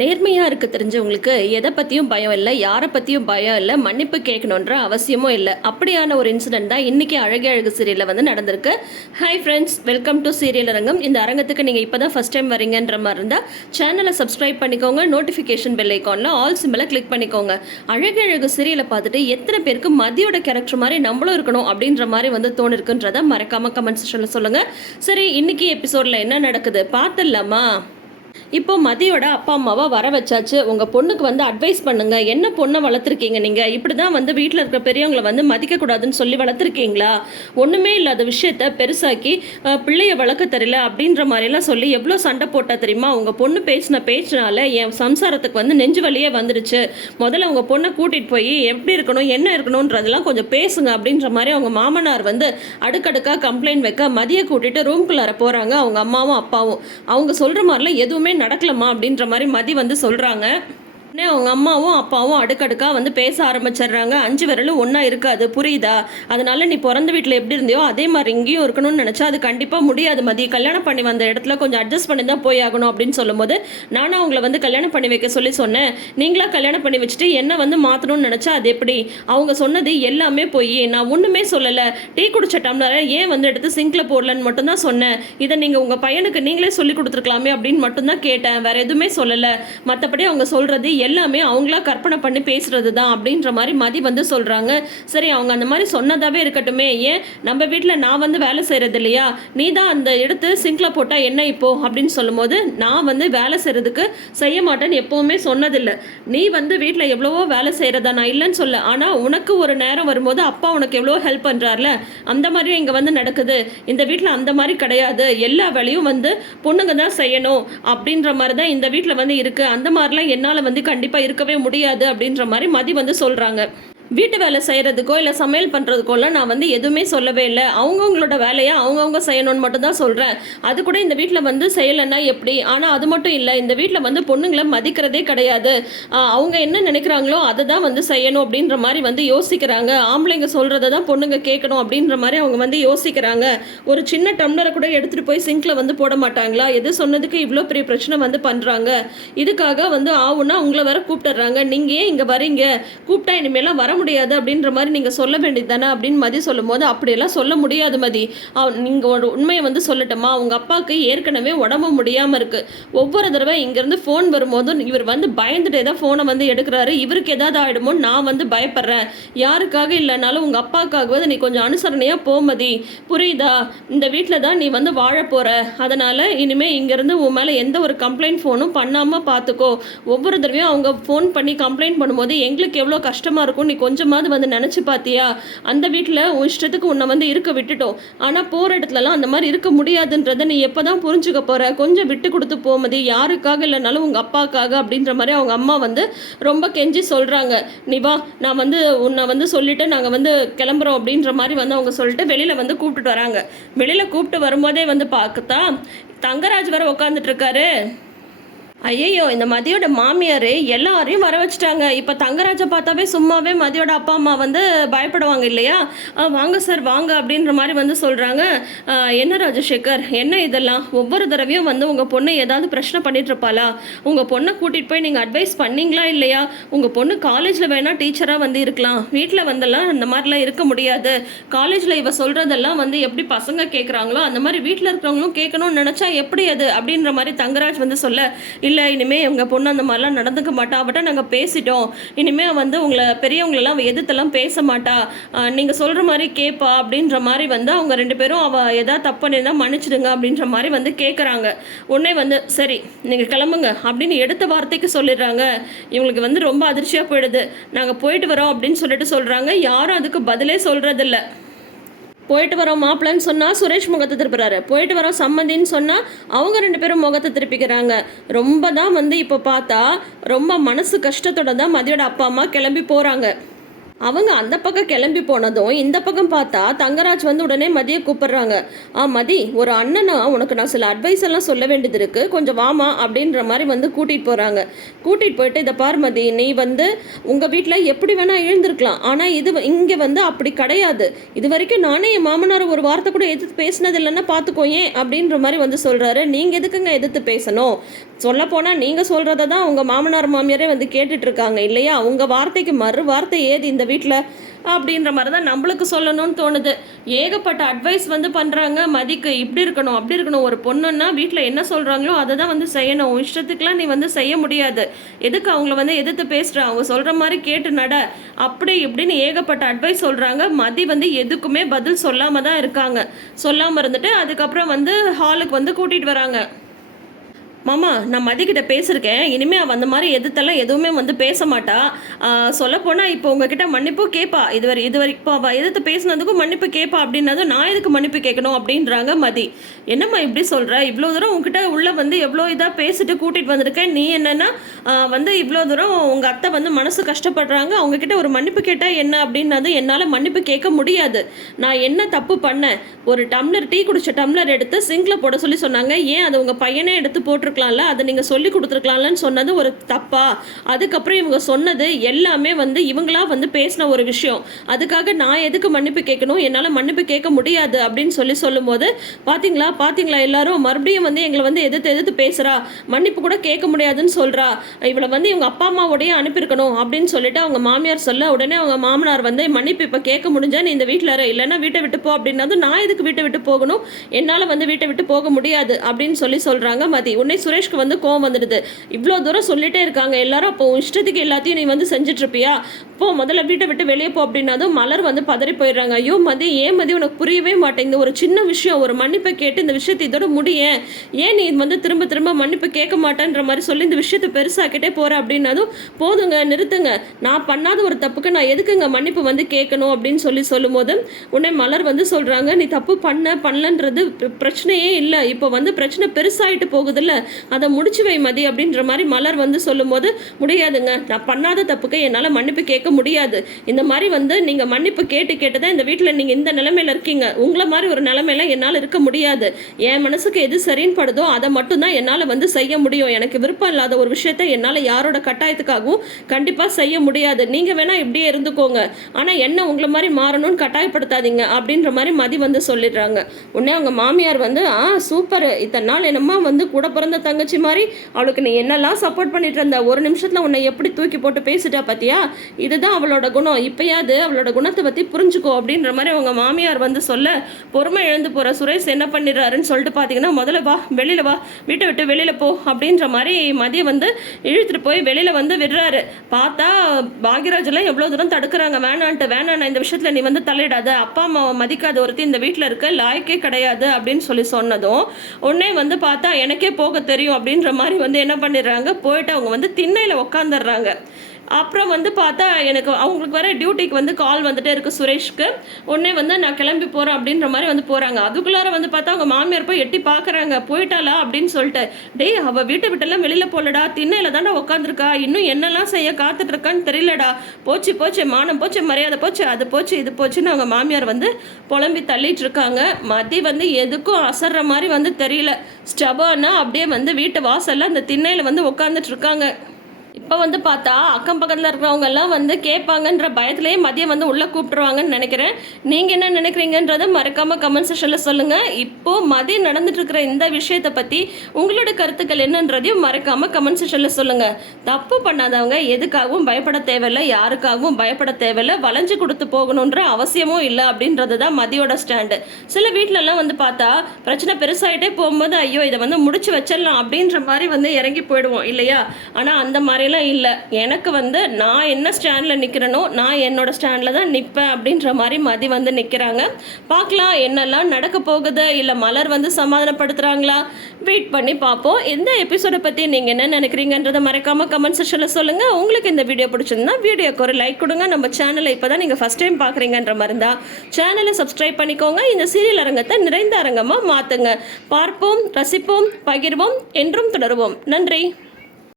நேர்மையாக இருக்க தெரிஞ்சவங்களுக்கு எதை பற்றியும் பயம் இல்லை, யாரை பற்றியும் பயம் இல்லை, மன்னிப்பு கேட்கணுன்ற அவசியமும் இல்லை. அப்படியான ஒரு இன்சிடென்ட் தான் இன்றைக்கி அழகே அழகு சீரியலில் வந்து நடந்திருக்கு. Hi friends, welcome to serial அரங்கம். இந்த அரங்கத்துக்கு நீங்கள் இப்போ தான் ஃபஸ்ட் டைம் வரீங்கன்ற மாதிரி இருந்தால் சேனலை சப்ஸ்கிரைப் பண்ணிக்கோங்க. நோட்டிஃபிகேஷன் பெல் ஐக்கானில் ஆல் சிம்பிளை கிளிக் பண்ணிக்கோங்க. அழகே அழகு சீரியலை பார்த்துட்டு எத்தனை பேருக்கு மதியோட கேரக்டர் மாதிரி நம்மளும் இருக்கணும் அப்படின்ற மாதிரி வந்து தோணிருக்குன்றதை மறக்காமல் கமெண்ட் செக்ஷனில் சொல்லுங்கள். சரி, இன்றைக்கி எபிசோடில் என்ன நடக்குது பார்த்துடலாமா? இப்போ மதியோட அப்பா அம்மாவை வர வச்சாச்சு. உங்கள் பொண்ணுக்கு வந்து அட்வைஸ் பண்ணுங்க. என்ன பொண்ணை வளர்த்துருக்கீங்க நீங்கள்? இப்படி தான் வந்து வீட்டில் இருக்கிற பெரியவங்களை வந்து மதிக்கக்கூடாதுன்னு சொல்லி வளர்த்துருக்கீங்களா? ஒன்றுமே இல்லாத விஷயத்த பெருசாக்கி பிள்ளைய வளர்க்க தெரியல அப்படின்ற மாதிரிலாம் சொல்லி எவ்வளோ சண்டை போட்டால் தெரியுமா? உங்கள் பொண்ணு பேசின பேச்சினால என் சம்சாரத்துக்கு வந்து நெஞ்சு வலியே வந்துடுச்சு. முதல்ல உங்கள் பொண்ணை கூட்டிகிட்டு போய் எப்படி இருக்கணும், என்ன இருக்கணுன்றதெல்லாம் கொஞ்சம் பேசுங்க அப்படின்ற மாதிரி அவங்க மாமனார் வந்து அடுக்கடுக்காக கம்ப்ளைண்ட் வைக்க மதியை கூட்டிகிட்டு ரூம்குள்ளார போகிறாங்க அவங்க அம்மாவும் அப்பாவும். அவங்க சொல்கிற மாதிரிலாம் எதுவுமே நடக்கலமா அப்படின்ற மாதிரி மதி வந்து சொல்றாங்க. அவங்க அம்மாவும் அப்பாவும் அடுக்கடுக்காக வந்து பேச ஆரம்பிச்சிடுறாங்க. 5 விரலும் ஒன்றா இருக்காது, புரியுதா? அதனால நீ பிறந்த வீட்டில் எப்படி இருந்தியோ அதே மாதிரி இங்கேயும் இருக்கணும்னு நினச்சா அது கண்டிப்பாக முடியாது மதி. கல்யாணம் பண்ணி வந்த இடத்துல கொஞ்சம் அட்ஜஸ்ட் பண்ணி தான் போய் ஆகணும் அப்படின்னு சொல்லும்போது, நானும் அவங்கள வந்து கல்யாணம் பண்ணி வைக்க சொல்லி சொன்னேன். நீங்களா கல்யாணம் பண்ணி வச்சுட்டு என்ன வந்து மாற்றணும்னு நினச்சா அது எப்படி? அவங்க சொன்னது எல்லாமே போய் நான் ஒன்றுமே சொல்லலை. டீ குடிச்ச டம்ளரை ஏன் வந்து எடுத்து சிங்கில் போடலன்னு மட்டும்தான் சொன்னேன். இதை நீங்கள் உங்கள் பையனுக்கு நீங்களே சொல்லி கொடுத்துருக்கலாமே அப்படின்னு மட்டும்தான் கேட்டேன். வேற எதுவுமே சொல்லலை. மற்றபடி அவங்க சொல்கிறது எல்லாமே அவங்களா கற்பனை பண்ணி பேசுறது தான் அப்படின்ற மாதிரி மதி வந்து சொல்கிறாங்க. சரி, அவங்க அந்த மாதிரி சொன்னதாகவே இருக்கட்டுமே. ஏன் நம்ம வீட்டில் நான் வந்து வேலை செய்கிறது இல்லையா? நீ தான் அந்த எடுத்து சிங்கில் போட்டால் என்ன இப்போ அப்படின்னு சொல்லும்போது, நான் வந்து வேலை செய்கிறதுக்கு செய்ய மாட்டேன்னு எப்போவுமே சொன்னதில்லை. நீ வந்து வீட்டில் எவ்வளவோ வேலை செய்கிறதா நான் இல்லைன்னு சொல்ல. ஆனால் உனக்கு ஒரு நேரம் வரும்போது அப்பா உனக்கு எவ்வளோ ஹெல்ப் பண்ணுறாருல, அந்த மாதிரியும் இங்கே வந்து நடக்குது. இந்த வீட்டில் அந்த மாதிரி கிடையாது. எல்லா வேலையும் வந்து பொண்ணுங்க தான் செய்யணும் அப்படின்ற மாதிரி தான் இந்த வீட்டில் வந்து இருக்குது. அந்த மாதிரிலாம் என்னால் வந்து கண்டிப்பாக இருக்கவே முடியாது அப்படின்ற மாதிரி மதி வந்து சொல்கிறாங்க. வீட்டு வேலை செய்கிறதுக்கோ இல்லை சமையல் பண்ணுறதுக்கோலாம் நான் வந்து எதுவுமே சொல்லவே இல்லை. அவங்கவுங்களோட வேலையை அவங்கவுங்க செய்யணும்னு மட்டும் தான் சொல்கிறேன். அது கூட இந்த வீட்டில் வந்து செய்யலைன்னா எப்படி? ஆனால் அது மட்டும் இல்லை, இந்த வீட்டில் வந்து பொண்ணுங்களை மதிக்கிறதே கிடையாது. அவங்க என்ன நினைக்கிறாங்களோ அதை தான் வந்து செய்யணும் அப்படின்ற மாதிரி வந்து யோசிக்கிறாங்க. ஆம்பளைங்க சொல்கிறத தான் பொண்ணுங்க கேட்கணும் அப்படின்ற மாதிரி அவங்க வந்து யோசிக்கிறாங்க. ஒரு சின்ன டம்ளரை கூட எடுத்துகிட்டு போய் சிங்கில் வந்து போட மாட்டாங்களா? எது சொன்னதுக்கு இவ்வளோ பெரிய பிரச்சனை வந்து பண்ணுறாங்க. இதுக்காக வந்து ஆவுன்னா உங்களை வேற கூப்பிட்டுறாங்க. நீங்கள் ஏன் இங்கே வரீங்க? கூப்பிட்டா இனிமேலாம் வர முடியாது அப்படின்ற மாதிரி நீங்கள் சொல்ல வேண்டியது தானே அப்படின்னு மதி சொல்லும் போது, அப்படியெல்லாம் சொல்ல முடியாது மதி. நீங்கள் ஒரு உண்மையை வந்து சொல்லட்டுமா? உங்கள் அப்பாவுக்கு ஏற்கனவே உடம்பு முடியாமல் இருக்குது. ஒவ்வொரு தடவை இங்கேருந்து ஃபோன் வரும்போதும் இவர் வந்து பயந்துட்டே தான் ஃபோனை வந்து எடுக்கிறாரு. இவருக்கு ஏதாவது ஆகிடுமோ நான் வந்து பயப்படுறேன். யாருக்காக இல்லைனாலும் உங்கள் அப்பாவுக்காகவது நீ கொஞ்சம் அனுசரணையாக போ மதி, புரியுதா? இந்த வீட்டில் தான் நீ வந்து வாழ போகிற. அதனால் இனிமேல் இங்கேருந்து உன் மேலே எந்த ஒரு கம்ப்ளைண்ட் ஃபோனும் பண்ணாமல் பார்த்துக்கோ. ஒவ்வொரு தடவையும் அவங்க ஃபோன் பண்ணி கம்ப்ளைண்ட் பண்ணும்போது எங்களுக்கு எவ்வளோ கஷ்டமாக இருக்கும் நீ கொஞ்சமாவது வந்து நினச்சி பார்த்தியா? அந்த வீட்டில் உன் இஷ்டத்துக்கு உன்னை வந்து இருக்க விட்டுட்டோம். ஆனால் போகிற இடத்துலலாம் அந்த மாதிரி இருக்க முடியாதுன்றதை நீ எப்போ தான் புரிஞ்சுக்க போகிற? கொஞ்சம் விட்டு கொடுத்து போமதி. யாருக்காக இல்லைனாலும் உங்கள் அப்பாவுக்காக அப்படின்ற மாதிரி அவங்க அம்மா வந்து ரொம்ப கெஞ்சி சொல்கிறாங்க. நீ வா, நான் வந்து உன்னை வந்து சொல்லிவிட்டு நாங்கள் வந்து கிளம்புறோம் அப்படின்ற மாதிரி வந்து அவங்க சொல்லிட்டு வெளியில் வந்து கூப்பிட்டுட்டு வராங்க. வெளியில் கூப்பிட்டு வரும்போதே வந்து பார்க்கத்தா தங்கராஜ் வர உட்காந்துட்டு இருக்காரு. ஐயோ, இந்த மதியோட மாமியார் எல்லாரையும் வர வச்சுட்டாங்க. இப்போ தங்கராஜை பார்த்தாவே சும்மாவே மதியோட அப்பா அம்மா வந்து பயப்படுவாங்க இல்லையா? வாங்க சார் வாங்க அப்படின்ற மாதிரி வந்து சொல்கிறாங்க. என்ன ராஜசேகர், என்ன இதெல்லாம்? ஒவ்வொரு தடவையும் வந்து உங்கள் பொண்ணை ஏதாவது பிரச்சனை பண்ணிகிட்ருப்பாளா? உங்கள் பொண்ணை கூட்டிகிட்டு போய் நீங்கள் அட்வைஸ் பண்ணிங்களா இல்லையா? உங்கள் பொண்ணு காலேஜில் வேணால் டீச்சராக வந்து இருக்கலாம், வீட்டில் வந்தெல்லாம் அந்த மாதிரிலாம் இருக்க முடியாது. காலேஜில் இவ சொல்கிறதெல்லாம் வந்து எப்படி பசங்க கேட்குறாங்களோ அந்த மாதிரி வீட்டில் இருக்கிறவங்களும் கேட்கணும்னு நினச்சா எப்படி அது அப்படின்ற மாதிரி தங்கராஜ் வந்து சொல்ல, இல்லை இனிமேல் உங்கள் பொண்ணு அந்த மாதிரிலாம் நடந்துக்க மாட்டா. அவட்ட நாங்கள் பேசிட்டோம். இனிமேல் வந்து உங்களை பெரியவங்களெல்லாம் எதிர்த்தெல்லாம் பேச மாட்டா. நீங்கள் சொல்கிற மாதிரி கேட்பா அப்படின்ற மாதிரி வந்து அவங்க 2 பேரும் அவள் எதாவது தப்பு பண்ணியிருந்தால் மன்னிச்சிடுங்க அப்படின்ற மாதிரி வந்து கேட்குறாங்க. உடனே வந்து சரி நீங்கள் கிளம்புங்க அப்படின்னு எடுத்த வார்த்தைக்கு சொல்லிடுறாங்க. இவங்களுக்கு வந்து ரொம்ப அதிர்ச்சியாக போயிடுது. நாங்கள் போயிட்டு வரோம் அப்படின்னு சொல்லிட்டு சொல்கிறாங்க. யாரும் அதுக்கு பதிலே சொல்கிறதில்ல. போயிட்டு வரோம் மாப்பிள்ளைன்னு சொன்னால் சுரேஷ் முகத்தை திருப்புறாரு. போயிட்டு வரோம் சம்மந்தின்னு சொன்னால் அவங்க 2 பேரும் முகத்தை திருப்பிக்கிறாங்க. ரொம்ப தான் வந்து இப்போ பார்த்தா ரொம்ப மனசு கஷ்டத்தோட தான் மதியோட அப்பா அம்மா கிளம்பி போகிறாங்க. அவங்க அந்த பக்கம் கிளம்பி போனதும் இந்த பக்கம் பார்த்தா தங்கராஜ் வந்து உடனே மதியை கூப்பிடுறாங்க. மதி, ஒரு அண்ணனா உனக்கு நான் சில அட்வைஸ் எல்லாம் சொல்ல வேண்டியது இருக்குது, கொஞ்சம் வாமா அப்படின்ற மாதிரி வந்து கூட்டிகிட்டு போகிறாங்க. கூட்டிகிட்டு போயிட்டு இதை பார் மதி, நீ வந்து உங்கள் வீட்டில் எப்படி வேணால் எழுந்திருக்கலாம், ஆனால் இது இங்கே வந்து அப்படி கிடையாது. இது வரைக்கும் நானே என் மாமனார் ஒரு வார்த்தை கூட எதிர்த்து பேசினது இல்லைன்னா பார்த்துக்கோ ஏன் அப்படின்ற மாதிரி வந்து சொல்கிறாரு. நீங்கள் எதுக்குங்க எதிர்த்து பேசணும்? சொல்லப்போனால் நீங்கள் சொல்கிறத தான் உங்கள் மாமனார் மாமியாரே வந்து கேட்டுட்ருக்காங்க இல்லையா? உங்கள் வார்த்தைக்கு மறு வார்த்தை ஏது இந்த வீட்டில் அப்படின்ற மாதிரி தான் நம்மளுக்கு சொல்லணும்னு தோணுது. ஏகப்பட்ட அட்வைஸ் வந்து பண்ணுறாங்க மதிக்கு. இப்படி இருக்கணும் அப்படி இருக்கணும். ஒரு பொண்ணுன்னா வீட்டில் என்ன சொல்கிறாங்களோ அதை தான் வந்து செய்யணும். இஷ்டத்துக்குலாம் நீ வந்து செய்ய முடியாது. எதுக்கு அவங்கள வந்து எதிர்த்து பேசுகிற? அவங்க சொல்கிற மாதிரி கேட்டு நட அப்படி இப்படின்னு ஏகப்பட்ட அட்வைஸ் சொல்கிறாங்க. மதி வந்து எதுக்குமே பதில் சொல்லாமல் தான் இருக்காங்க. சொல்லாமல் இருந்துட்டு அதுக்கப்புறம் வந்து ஹாலுக்கு வந்து கூட்டிகிட்டு வராங்க. மாமா, நான் மதிக்கிட்ட பேசியிருக்கேன். இனிமேல் அவள் அந்த மாதிரி எதிர்த்தெல்லாம் எதுவுமே வந்து பேச மாட்டா. சொல்லப்போனால் இப்போ உங்ககிட்ட மன்னிப்பும் கேட்பா. இதுவரை இப்போ அவள் எதிர்த்து பேசினதுக்கும் மன்னிப்பு கேட்பா அப்படின்னதும் நான் எதுக்கு மன்னிப்பு கேட்கணும் அப்படின்றாங்க மதி. என்னம்மா இப்படி சொல்கிற? இவ்வளோ தூரம் உங்ககிட்ட உள்ளே வந்து எவ்வளோ இதாக பேசிட்டு கூட்டிகிட்டு வந்திருக்கேன். நீ என்னென்னா வந்து இவ்வளோ தூரம் உங்கள் அத்தை வந்து மனசு கஷ்டப்படுறாங்க, அவங்கக்கிட்ட ஒரு மன்னிப்பு கேட்டால் என்ன அப்படின்னது என்னால் மன்னிப்பு கேட்க முடியாது. நான் என்ன தப்பு பண்ணேன்? ஒரு டம்ளர் டீ குடிச்ச டம்ளர் எடுத்து சிங்கில் போட சொல்லி சொன்னாங்க. ஏன் அதை உங்கள் பையனே எடுத்து போட்டிருக்கலாம்ல, அதை நீங்கள் சொல்லி கொடுத்துருக்கலாம்லன்னு சொன்னது ஒரு தப்பா? அதுக்கப்புறம் இவங்க சொன்னது எல்லாமே வந்து இவங்களா வந்து பேசின ஒரு விஷயம். அதுக்காக நான் எதுக்கு மன்னிப்பு கேட்கணும்? என்னால் மன்னிப்பு கேட்க முடியாது அப்படின்னு சொல்லும்போது பார்த்தீங்களா எல்லாரும் மறுபடியும் வந்து எங்களை வந்து எதிர்த்து பேசுகிறா, மன்னிப்பு கூட கேட்க முடியாதுன்னு சொல்கிறா, இவளை வந்து இவங்க அப்பா அம்மாவோடையே அனுப்பியிருக்கணும் அப்படின்னு சொல்லிட்டு அவங்க மாமியார் சொல்ல உடனே அவங்க மாமனார் வந்து மன்னிப்பு இப்போ கேட்க முடிஞ்சா நீ இந்த வீட்டில் இல்லைன்னா வீட்டை விட்டு போ அப்படின்னதும் நான் எதுக்கு வீட்டை விட்டு போகணும்? என்னால் வந்து வீட்டை விட்டு போக முடியாது அப்படின்னு சொல்கிறாங்க மதி. உடனே சுரேஷ்க்கு வந்து கோவம் வந்துடுது. இவ்வளோ தூரம் சொல்லிட்டே இருக்காங்க எல்லாரும், அப்போ இஷ்டத்துக்கு எல்லாத்தையும் நீ வந்து செஞ்சிட்ருப்பியா? போ, முதல்ல வீட்டை விட்டு வெளியே போ அப்படின்னதும் மலர் வந்து பதறி போயிடுறாங்க. ஐயோ மதி, ஏன் மதி உனக்கு புரியவே மாட்டேங்குது? ஒரு சின்ன விஷயம், ஒரு மன்னிப்பை கேட்டு இந்த விஷயத்தை இதோட முடியேன். ஏன் நீ வந்து திரும்ப திரும்ப மன்னிப்பு கேட்க மாட்டேன்ற மாதிரி சொல்லி இந்த விஷயத்தை பெருசாக்கிட்டே போற அப்படின்னதும் போதுங்க, நிறுத்துங்க. நான் பண்ணாத ஒரு தப்புக்கு நான் எதுக்குங்க மன்னிப்பு வந்து கேட்கணும் அப்படின்னு சொல்லும்போது உடனே மலர் வந்து சொல்றாங்க, நீ தப்பு பண்ணலன்றது பிரச்சனையே இல்லை, இப்போ வந்து பிரச்சனை பெருசாயிட்டு போகுதுல்ல, அதை முடிச்சு வை மதி அப்படின்ற மாதிரி மலர் வந்து சொல்லும்போது முடியாதுங்க, நான் பண்ணாத தப்புக்கு என்னால் மன்னிப்பு கேட்க முடியாது. இந்த மாதிரி வந்து நீங்கள் மன்னிப்பு கேட்டு தான் இந்த வீட்டில் நீங்கள் இந்த நிலைமையில இருக்கீங்க. உங்களை மாதிரி ஒரு நிலைமையில என்னால் இருக்க முடியாது. என் மனசுக்கு எது சரின்னு படுதோ அதை மட்டும்தான் என்னால் வந்து செய்ய முடியும். எனக்கு விருப்பம் இல்லாத ஒரு விஷயத்தை என்னால் யாரோட கட்டாயத்துக்காகவும் கண்டிப்பாக செய்ய முடியாது. நீங்கள் வேணால் இப்படியே இருந்துக்கோங்க, ஆனால் என்ன உங்களை மாதிரி மாறணும்னு கட்டாயப்படுத்தாதீங்க அப்படின்ற மாதிரி மதி வந்து சொல்லிடுறாங்க. உடனே அவங்க மாமியார் வந்து சூப்பர், இத்தனை நாள் என்னம்மா வந்து கூட பிறந்த தங்கச்சி மாதிரி அவளுக்கு நீ என்னெல்லாம் சப்போர்ட் பண்ணிட்டு இருந்த, ஒரு நிமிஷத்தில் உன்னை எப்படி தூக்கி போட்டு பேசிட்டா பார்த்தியா? இதுதான் அவளோட குணம், இப்பயாவது அவளோட குணத்தை பற்றி புரிஞ்சுக்கோ அப்படின்ற மாதிரி அவங்க மாமியார் வந்து சொல்ல பொறுமை இழந்து போகிற சுரேஷ் என்ன பண்ணிடுறாருன்னு சொல்லிட்டு பார்த்தீங்கன்னா, முதல்ல வா வெளியில் வா, வீட்டை விட்டு வெளியில் போ அப்படின்ற மாதிரி மதியம் வந்து இழுத்துட்டு போய் வெளியில் வந்து விடுறாரு. பார்த்தா பாக்யராஜெல்லாம் எவ்வளோ தூரம் தடுக்கிறாங்க, வேணாண்ணா இந்த விஷயத்தில் நீ வந்து தலையிடாத, அப்பா அம்மாவை மதிக்காத ஒருத்தி இந்த வீட்டில் இருக்க லாய்க்கே கிடையாது அப்படின்னு சொன்னதும் உடனே வந்து பார்த்தா எனக்கே போக தெரியும் அப்படின்ற மாதிரி வந்து என்ன பண்ணிடுறாங்க, போயிட்டு அவங்க வந்து திண்ணையில் உட்காந்துடுறாங்க. அப்புறம் வந்து பார்த்தா எனக்கு அவங்களுக்கு வர டியூட்டிக்கு வந்து கால் வந்துட்டே இருக்குது சுரேஷ்க்கு. உடனே வந்து நான் கிளம்பி போகிறேன் அப்படின்ற மாதிரி வந்து போகிறாங்க. அதுக்குள்ளார வந்து பார்த்தா அவங்க மாமியார் போய் எட்டி பார்க்குறாங்க, போயிட்டாளா அப்படின்னு சொல்லிட்டு. டேய், அவள் வீட்டை விட்டெல்லாம் வெளியில் போகலடா, திண்ணையில் தானே உட்காந்துருக்கா, இன்னும் என்னெல்லாம் செய்ய காத்துட்ருக்கான்னு தெரியலடா, போச்சு மானம் போச்சு, மரியாதை போச்சு, அது போச்சு இது போச்சுன்னு அவங்க மாமியார் வந்து புலம்பி தள்ளிட்டு இருக்காங்க. மதி வந்து எதுக்கும் அசர்ற மாதிரி வந்து தெரியல, ஸ்டபானா அப்படியே வந்து வீட்டு வாசல்ல அந்த திண்ணையில் வந்து உட்காந்துட்டு இருக்காங்க. இப்போ வந்து பார்த்தா அக்கம் பக்கத்தில் இருக்கிறவங்க எல்லாம் வந்து கேட்பாங்கன்ற பயத்திலேயே மதியம் வந்து உள்ளே கூப்பிட்டுருவாங்கன்னு நினைக்கிறேன். நீங்கள் என்ன நினைக்கிறீங்கன்றதை மறக்காமல் கமெண்ட் செக்ஷனில் சொல்லுங்கள். இப்போது மதியம் நடந்துட்டு இருக்கிற இந்த விஷயத்தை பற்றி உங்களோட கருத்துக்கள் என்னன்றதையும் மறக்காமல் கமெண்ட் செக்ஷனில் சொல்லுங்கள். தப்பு பண்ணாதவங்க எதுக்காகவும் பயப்பட தேவையில்லை, யாருக்காகவும் பயப்பட தேவையில்லை, வளைஞ்சு கொடுத்து போகணுன்ற அவசியமும் இல்லை அப்படின்றது தான் மதியோட ஸ்டாண்டு. சில வீட்டிலலாம் வந்து பார்த்தா பிரச்சனை பெருசாகிட்டே போகும்போது ஐயோ இதை வந்து முடிச்சு வச்சிடலாம் அப்படின்ற மாதிரி வந்து இறங்கி போயிடுவோம் இல்லையா? ஆனால் அந்த மாதிரி இல்லை. எனக்கு வந்து நான் என்ன ஸ்டாண்டில் நிற்கிறேனோ நான் என்னோட ஸ்டாண்டில் தான் நிற்பேன் அப்படின்ற மாதிரி மதி வந்து நிற்கிறாங்க. பார்க்கலாம் என்னெல்லாம் நடக்க போகுது, இல்லை மலர் வந்து சமாதானப்படுத்துகிறாங்களா, வெயிட் பண்ணி பார்ப்போம். இந்த எபிசோடை பற்றி நீங்கள் என்ன நினைக்கிறீங்கன்றதை மறக்காமல் கமெண்ட் செக்ஷனில் சொல்லுங்கள். உங்களுக்கு இந்த வீடியோ பிடிச்சிருந்தா வீடியோக்கு ஒரு லைக் கொடுங்க. நம்ம சேனலை இப்போ தான் நீங்கள் ஃபஸ்ட் டைம் பார்க்குறீங்கன்ற மாதிரி தான் சேனலை சப்ஸ்கிரைப் பண்ணிக்கோங்க. இந்த சீரியல் அரங்கத்தை நிறைந்த அரங்கமாக மாற்றுங்க. பார்ப்போம், ரசிப்போம், பகிர்வோம், என்றும் தொடருவோம். நன்றி.